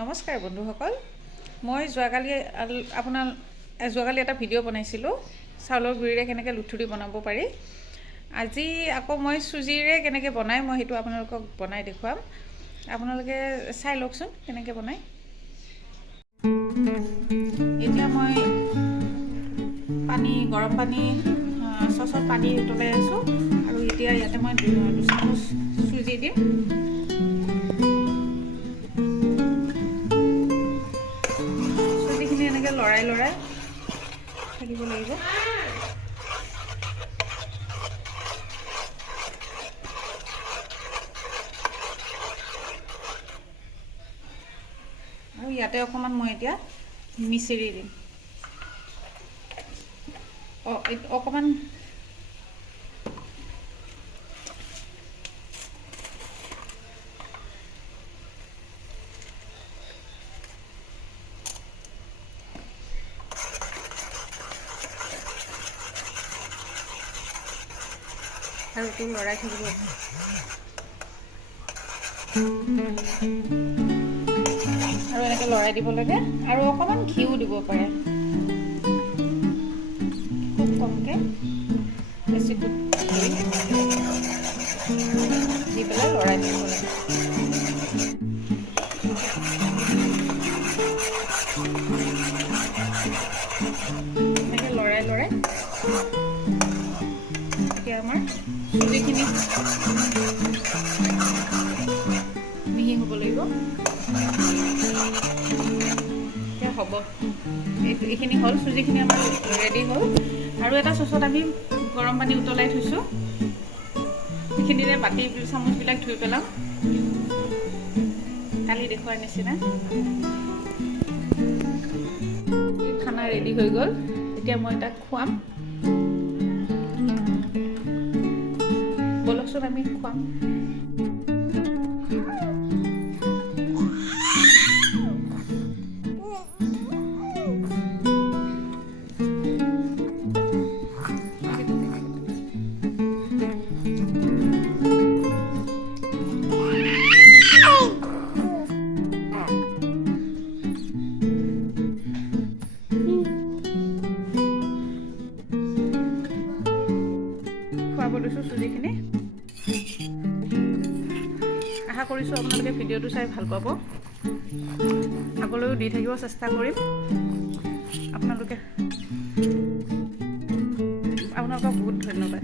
নমস্কাৰ বন্ধুসকল, মই যোৱাকালি এটা ভিডিঅ' বনাইছিলোঁ চাউলৰ গুড়িৰে কেনেকৈ লুথুৰি বনাব পাৰি। আজি আকৌ মই চুজিৰে কেনেকৈ বনাই মই সেইটো আপোনালোকক বনাই দেখুৱাম। আপোনালোকে চাই লওকচোন কেনেকৈ বনাই। এতিয়া মই গৰম পানী চচত পানী উতলাই আছোঁ আৰু এতিয়া ইয়াতে মই 2 চামুচ চুজি দিম। চুজিখিনি এনেকৈ লৰাই থাকিব লাগিব। আৰু ইয়াতে অকণমান মই এতিয়া মিচিৰি দিম। অকণমান আৰু এইটো লৰাই থাকিব। আৰু এনেকৈ লৰাই দিব লাগে আৰু অকণমান ঘিউ দিব পাৰে, খুব কমকৈ, বেছি দি পেলাই লৰাই দিব লাগে। এনেকৈ লৰাই এতিয়া আমাৰ চুজিখিনি মিহি হ'ব লাগিব। এতিয়া হ'ব, এইখিনি হ'ল, চুজিখিনি আমাৰ ৰেডি হ'ল। আৰু এটা চচত আমি গৰম পানী উতলাই থৈছোঁ, সেইখিনিৰে বাতি চামুচবিলাক ধুই পেলাম, কালি দেখুৱাৰ নিচিনা। খানা ৰেডি হৈ গ'ল, এতিয়া মই তাক খুৱাম। বলকচোন আমি খুৱাম। খুৱাব লৈছোঁ চুজিখিনি। আশা কৰিছোঁ আপোনালোকে ভিডিঅ'টো চাই ভাল পাব। আগলৈও দি থাকিব চেষ্টা কৰিম। আপোনালোকক বহুত ধন্যবাদ।